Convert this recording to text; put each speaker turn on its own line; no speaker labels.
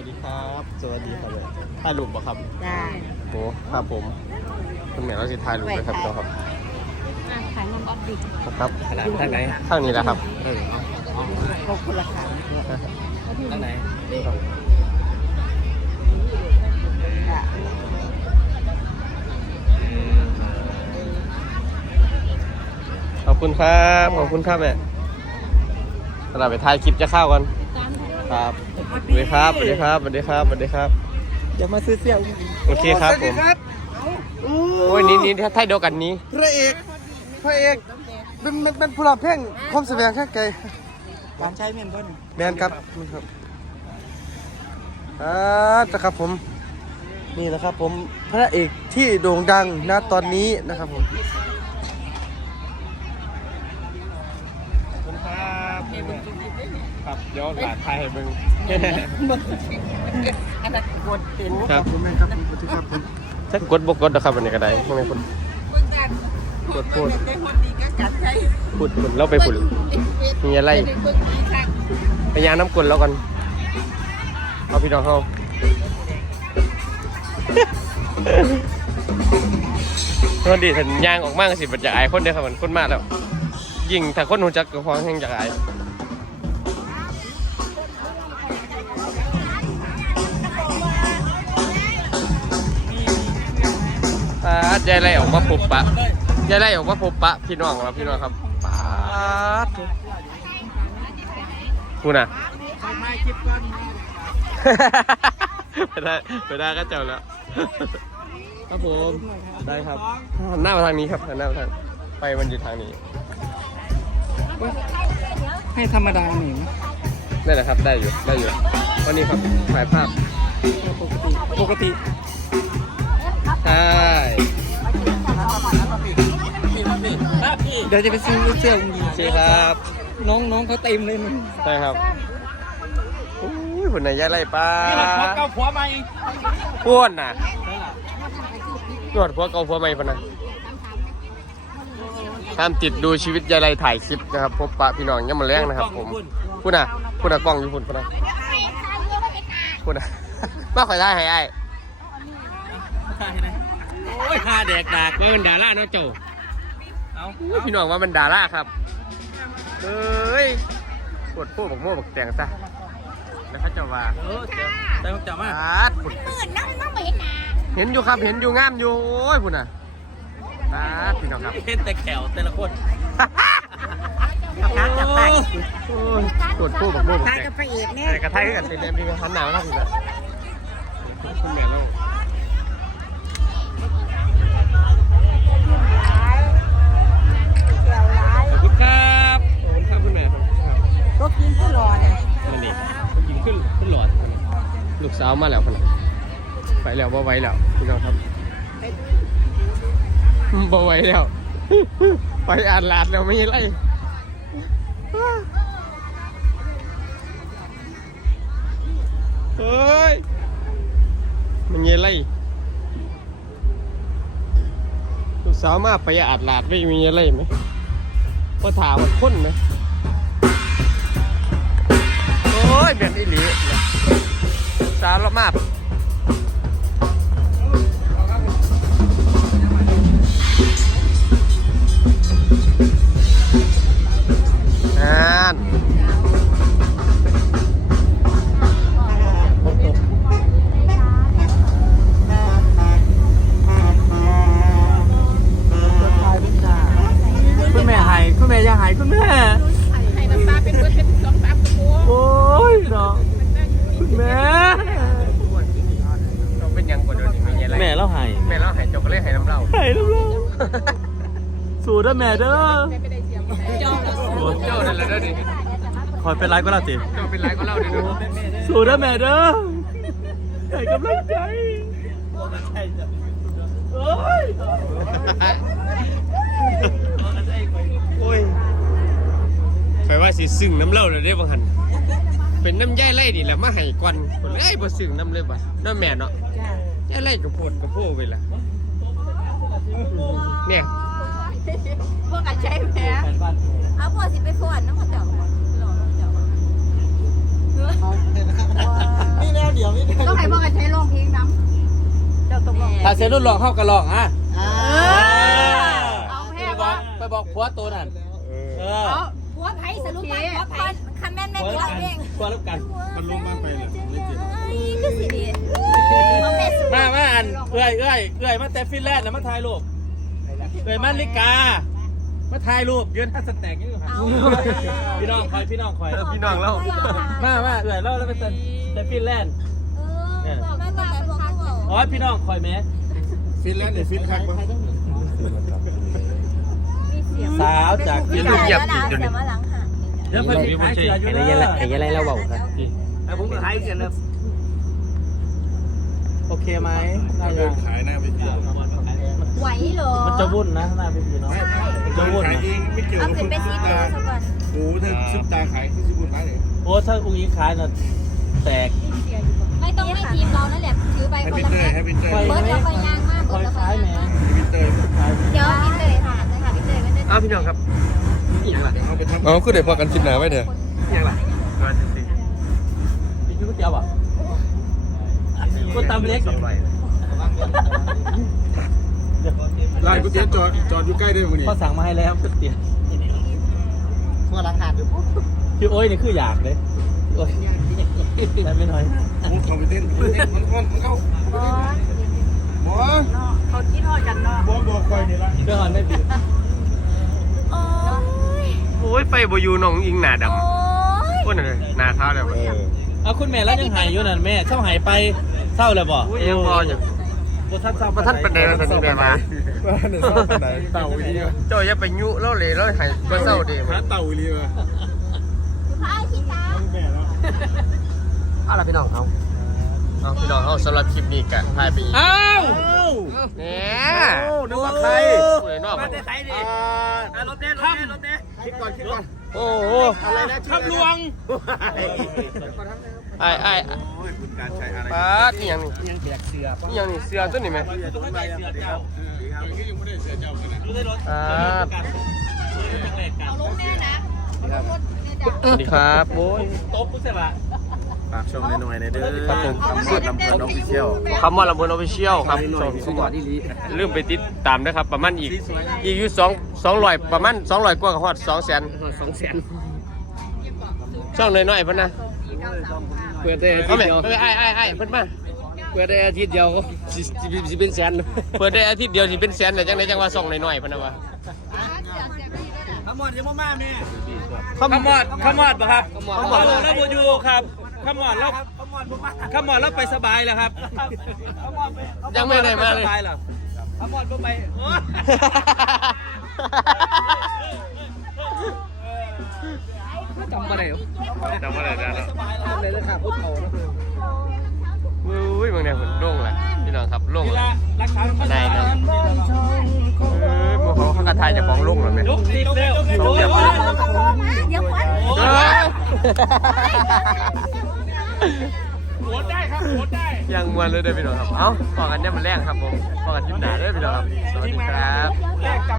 วัสดีครับสวัสดีครับถ่ายรูปป่ะครับ
จ้า
โอ้ครับผมคุณแม่เราสิถ่ายรูปเลยครับเจ้าครับ
ขายเงินออฟฟิศ
ครับ
ทางไหน
ข้างนี้แหละครับ
พวกคนละขาย
ทางไหน
จ้า
ขอบคุณครับขอบคุณครับแม่เราไปถ่ายคลิปจะเข้ากันครับสวัสดีครับสวัสดีครับสวัสดีครับสวัสดีครับ
อย่ามาซื้อเสี่ยว
โอเคครับผมโอ้ยนี่ถ้าเดียวกันนี้
พระเอกเป็นผู้ร้องเพลงพร้อมแสดงแค่ไกล
หวานใช้เมนเบิ้ล
แมนครับนะครับผมนี่นะครับผมพระเอกที่โด่งดังณตอนนี้นะครับผม
ขอบคุณครับครับเดี๋ยวหลานถ่ายให้เบิ่ง
อันนั้นกดเป็น
ครับ
ผมแม่ครับผมขอโทษครับผม
ถ้ากดบกดนะครับวันนี้ก็ได้ไม่เป็นคนกดพูด
ได้คนดีก็จัดใช้
พูดเราไปฝุ่นมีอะไรพยายามน้ำกลนแล้วกันเอาพี่น้องเขาคนดีถึงย่างออกมากสิบัดจากไอ้คนเดียวครับมันคนมากแล้วยิ่งถ้าคนหูจักก็ฟ้องแห่งจากไอ้ยายไล่ออกมาพบปะยายไล่ออกมาพบปะพี่น้องเราพี่น้องครับปาดกูน่ะ
ไม่คลิปก่อน
ไปได้ก็เจ้าแล้วครับผมได้ครับหันหน้ามาทางนี้ครับหันหน้ามาทางไปมันอยู่ทางนี้
ให้ธรรมดาหนึ่ง
นี่แหละครับได้อยู่วันนี้ครับถ่ายภาพ
ปกติ
ใช่
เดี๋ยวจะไปซื้อเสื้อ
โอเคครับ
น้องเขาเต็มเลยมัน
ใช่ครับอุ้ยผุนไหนยายไล่ปลา
เก้าผัวใหม่
ป้วนน่ะตรวจผัวเก่าผัวใหม่ปะนะตามติดดูชีวิตยายไล่ถ่ายคลิปนะครับพบปะพี่น้องยังมาแรงนะครับผมพูดน่ะกล้องอยู่พุ่นพูดน่ะมาขอได้ให้ไอ้
โอ้ยคาแดกดาก
ว่ามันดาราเนาะเจ้า
เอา
พี่น้องว่ามันดาราครับเอ้ยกดพูดบอกโม่บอกแตงซะแล้วเขาจะว่า
แต่ผมจะมา
พุ่นเห็นอยู่ครับเห็นอยู่งามอยู่โอ้ยพุ่นน่ะพี่น้องครับ
เห็นแต่แขวแต่ละคน
โอ้ยกดพูดบอกโม่บอกแตง
กับพระเอกเนี่ย
กระไทยกันเป็นเรื่องที่หันหนาวนะพี่นะคุณแม่เราขอบคุณครับคุณแม่ครับ
ก็กินผู้รอเนี่ย
นั่นนี่กินขึ้นหลอดลูกสาวมาแล้วคนไปแล้วบ่ไหวแล้วพี่น้องครับบ่ไหวแล้วไปอ่านลาดแล้วไม่ไรเฮ้ยมันยังไรลูกสาวมาไปอ่านลาดไม่มีอะไรไหมพอถามมันข้นไหมโอ้ยแบบนี้หลีสารมากนั่น
คุณแม่หายคุณแม่ยังหายคุณแม่
ให้น้ำตาเป็นเบิดเป็นสองสามกระโปง
โอ้ยเนาะคุณแม่
เราเป็นยังกว่าเดิมมีอะไร
แม่เราหาย
แม่เราหายจบก็เลยหายน้ำเหล้า
หายแล้วสู้เด้อแม่เด้อ
ไม่ได้เสียงจองแล้ว
เจ้านั่นแหละเด้อดิ
คอยเป็นไรก็แล้วจิ
เจ้าเป็นไรก็เล่าดิดู
สู้เด้อแม่เด้อให้กำลังใจโอ้ย
โอ้ยแปลว่าสิซึ่งน้ำเหล้าเลยได้บางหันเป็นน้ำย่ายไล่นี่แหละมาให้ก่อนคนไล่บ่ซึ่งน้ำเลยบ่น้ำแม่เนาะย่ายไล่กับโพดกับโพไปละเนี่ย
พวกกันใช้แผลเอาพวกสิไปสวนน้ำมันเจ้า
มีแนวเดียวมีสียรุ่นหลอกเข้ากระลองอ่ะ
เอาแพ้
ไปบอกผัวตัวนั่น
เอาหัวไผ่สรุปว่าหัวไผ่คันแม่นแม่กี่เราเอง
ผัวรับกัน
มันลงบ้านไปเลยไม่เจ็บ
คือสิดี
มาอันเอื้อยมาแต่ฟินแลนด์นะมาถ่ายรูปเอื้อยมันลิกามาถ่ายรูปยืนท่าสแต็กนี่ค่ะพี่น้องคอย
พี่น้องเล่า
มาเอื้อยเล่าแล้วไปแต่ฟินแลนด์อ๋อพี่น้องคอยแม่
ฟินแล้วเนี่ยฟินคักปะ
สาวจาก
เดี๋ยวดูเหยียบอีกเดี๋ยวนี้
เดี๋ยวพอดีขายเสืออยู่เลย
เราบอกครับ
ผมก็ขายเสือนะโอเคไหม
เดินขายหน้าไปที่
ไหวเหรอ
มันจะวุ่นนะหน้าพี่เนาะ
มันจะขายเองไม่เกี่ยว
เอา
กับ
ขึ้นไปซีตัวซะก่อน
โอ้เธอซุปตาขายที่ซิบุญร้านเลย
โอ้ถ้าอุ้งอิงขายน่ะแตก
ไม่ต้องให้ทีมเรานั่นแหละถือไป
ให้
คน
พี่
ละ
เตย
แม็ก
ให้พี่เตย
เบิร์ดเราไปยางมาก
ค
เบิ
อ
ร์
ย
ดเราไป
ขาย
ยาง
แหม
ให้พี่เตย
เดี๋ยวพี่เตยค่ะนะคะพี่เตยไม่ได้
อ้าวพี่น้องครับอย่างไร
เอาไปทำ
อ๋อคือเดี๋ยวพอกันคลิปหนาไว้เถอะ
อย่างไรมาสิ
พี่ก๋วยเตี๋ยวอ่ะก๋วยตำเล็ก
ร้านก๋วยเตี๋ยวจอดอยู่ใกล้ด้วยมึงนี่
เขาสั่งมาให้แล้วก๋วยเตี๋ยว
พวกหลังหาดอยู่
พี่โอ้ยนี่คืออยากเลยโอ้ยแต่ไม่น้อย
ผมเข้าไปเต้นมันเข้าหมอ
เขาคิดทอดกันเนาะ
บอกคอยนี่ละ
เครื่องอ่อนไม่ปิด
โอ้ย
โอ้ยไฟบอยูน้องอิงหนาดำคนเลยหนาขาวแล้ว
เอาคุณแม่แล้วยังหายอยู่นั่นแม่เศร้าหายไปเศร้าเลยบ่
ยังพออยู่
บ่ท่านเศร้า
ท่านประเด็นสันนิษฐานมา
ว่าเนี่ยเศร้าขนาดเต่าอีลีวะ
เจ้าอย่าไปยุเล่าเลยเล่าให้ก็เศร้าดี
หาเต่าอีลีวะ
พายพี่จ้า
แม่แล้ว
เอาล่ะพี่น้องเอา
เอาพี่น้องเอาสำหรับคลิปนี้กันพายไปอีก
อ้าว
เนี่ย
นึกว่าใคร
โอ้ยนอก
มาได้ใส่ดิรถเต้รถเต้
คิดก่อนคิดก่อน
โอ้โห
อะไรนะ
ขับลวง
ไอ้
โอ้ยคุณการใช้อะไร
ป้านี่ยังนี่
ยังแบกเสือ
นี่ยังนี่เสือตัวนี้ไหม
ต้องใส่เสือเจ้า
ยังไม่ได้เสียเจ้าขนาด
รู้ได้รถ
เอาลงแน่นะเอาลงรถเนี่ยจ้ะ
สวัสดีครับโอ้ย
โต๊ะปุ๊บใช่ปะ
ฝากช่องหน่อยๆนะเด้อครับผมคำว่าลำเพลินน้องพิเชียว
คำว่าลำบนออฟฟิเชียลครับลืมไปติดตามนะครับประมาณอีกอยู่200ประมาณ200กว่ากับฮอด200,000ช่องน้อยๆเพิ่นนะ
เปิดได้อาทิ
เอา
ตย์
แม่
เดียว
ไอ้เพิ่นมา
เปิดได้อาทิตย์เดียวสิเป็นแสน
เปิดได้อาทิตย์เดียวสิเป็นแสนแต่จังไดจังว่าส่องน้อยๆเพิ่นน่ะว่า
ขมอดยังมาแม่ขมอดป่ะครับขมอดแล้วบูยูครับขมอดแล้วขมอดแล้วไปสบายแล้วครับ
ยังไม่ได้มาเลย
สบายหรอขมอดก็ไป
จำมาได้เหรอ
จำบ่ได้แล้ว
จำได้เลยค่ะพุทธโธนะ
อุ้ยเบิ่งเนี่ยเพิ่นโล่งล่ะพี่น้องครับโล่ง
เว
ล่ะ
ลารักษา
ไหนครับบ่เขากระทายเจ้าของโล่งแล้วแม่
ลุกติดเร็ว
เดี๋ยวขวัญ
ยังมวนเลยเด้อพี่น้องครับ เอ้าพอกันเนี่ยมันแรงครับผมพอกันยิ้มหนาเด้อพี่น้องครับ สวัสดีครับ